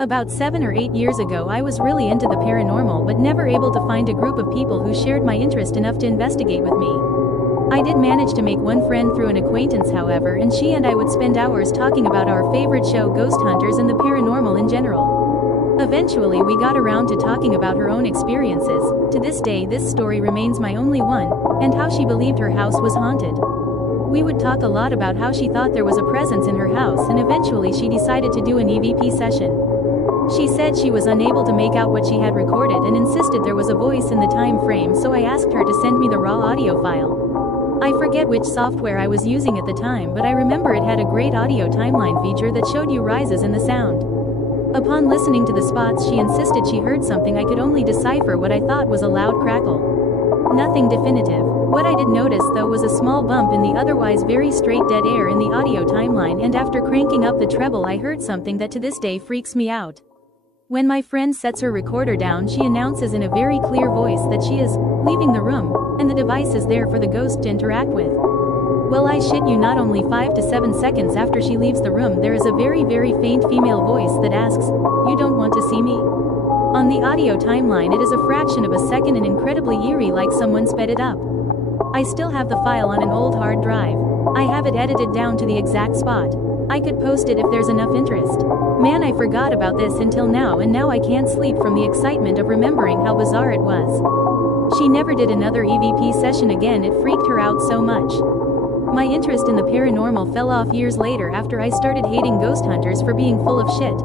About 7 or 8 years ago I was really into the paranormal but never able to find a group of people who shared my interest enough to investigate with me. I did manage to make one friend through an acquaintance however, and she and I would spend hours talking about our favorite show Ghost Hunters and the paranormal in general. Eventually we got around to talking about her own experiences. To this day this story remains my only one, and how she believed her house was haunted. We would talk a lot about how she thought there was a presence in her house, and eventually she decided to do an EVP session. She said she was unable to make out what she had recorded and insisted there was a voice in the time frame, so I asked her to send me the raw audio file. I forget which software I was using at the time, but I remember it had a great audio timeline feature that showed you rises in the sound. Upon listening to the spots she insisted she heard something I could only decipher what I thought was a loud crackle. Nothing definitive. What I did notice though was a small bump in the otherwise very straight dead air in the audio timeline, and after cranking up the treble I heard something that to this day freaks me out. When my friend sets her recorder down she announces in a very clear voice that she is leaving the room, and the device is there for the ghost to interact with. Well, I shit you not, only 5 to 7 seconds after she leaves the room there is a very faint female voice that asks, "You don't want to see me?" On the audio timeline it is a fraction of a second and incredibly eerie, like someone sped it up. I still have the file on an old hard drive. I have it edited down to the exact spot. I could post it if there's enough interest. Man, I forgot about this until now, and now I can't sleep from the excitement of remembering how bizarre it was. She never did another EVP session again, it freaked her out so much. My interest in the paranormal fell off years later after I started hating ghost hunters for being full of shit.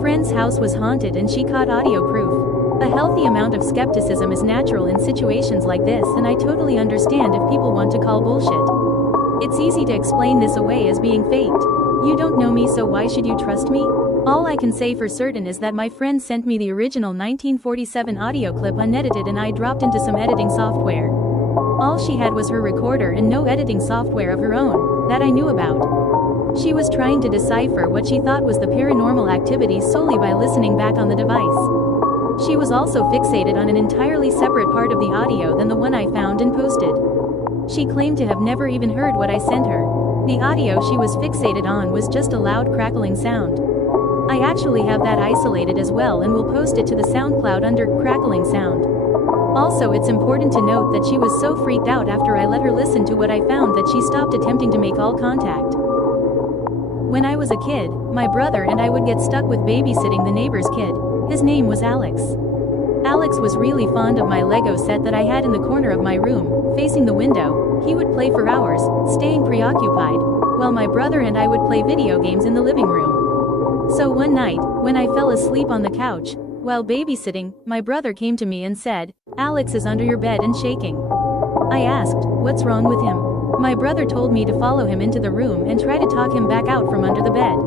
Friend's house was haunted and she caught audio proof. A healthy amount of skepticism is natural in situations like this, and I totally understand if people want to call bullshit. It's easy to explain this away as being faked. You don't know me, so why should you trust me? All I can say for certain is that my friend sent me the original 1947 audio clip unedited and I dropped into some editing software. All she had was her recorder and no editing software of her own, that I knew about. She was trying to decipher what she thought was the paranormal activity solely by listening back on the device. She was also fixated on an entirely separate part of the audio than the one I found and posted. She claimed to have never even heard what I sent her. The audio she was fixated on was just a loud crackling sound. I actually have that isolated as well and will post it to the SoundCloud under crackling sound. Also, it's important to note that she was so freaked out after I let her listen to what I found that she stopped attempting to make all contact. When I was a kid, my brother and I would get stuck with babysitting the neighbor's kid. His name was Alex. Alex was really fond of my Lego set that I had in the corner of my room, facing the window. He would play for hours, staying preoccupied, while my brother and I would play video games in the living room. So one night, when I fell asleep on the couch, while babysitting, my brother came to me and said, "Alex is under your bed and shaking." I asked, "What's wrong with him?" My brother told me to follow him into the room and try to talk him back out from under the bed.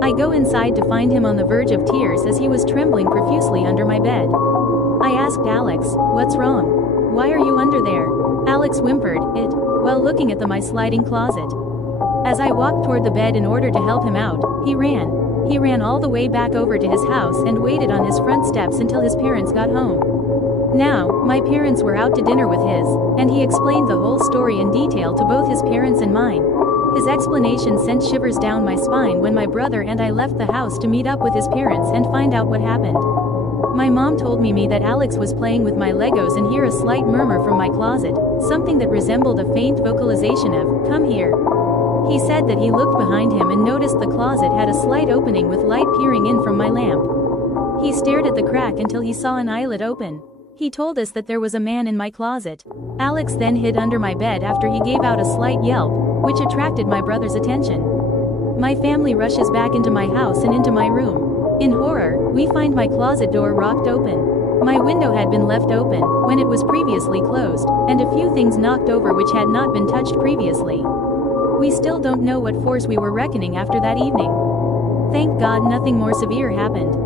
I go inside to find him on the verge of tears as he was trembling profusely under my bed. I asked Alex, "What's wrong? Why are you under there?" Alex whimpered, "It," while looking at my sliding closet. As I walked toward the bed in order to help him out, he ran. He ran all the way back over to his house and waited on his front steps until his parents got home. Now, my parents were out to dinner with his, and he explained the whole story in detail to both his parents and mine. His explanation sent shivers down my spine when my brother and I left the house to meet up with his parents and find out what happened. My mom told me that Alex was playing with my Legos and hear a slight murmur from my closet, something that resembled a faint vocalization of, "Come here." He said that he looked behind him and noticed the closet had a slight opening with light peering in from my lamp. He stared at the crack until he saw an eyelid open. He told us that there was a man in my closet. Alex then hid under my bed after he gave out a slight yelp, which attracted my brother's attention. My family rushes back into my house and into my room. In horror, we find my closet door rocked open. My window had been left open when it was previously closed, and a few things knocked over which had not been touched previously. We still don't know what force we were reckoning after that evening. Thank God nothing more severe happened.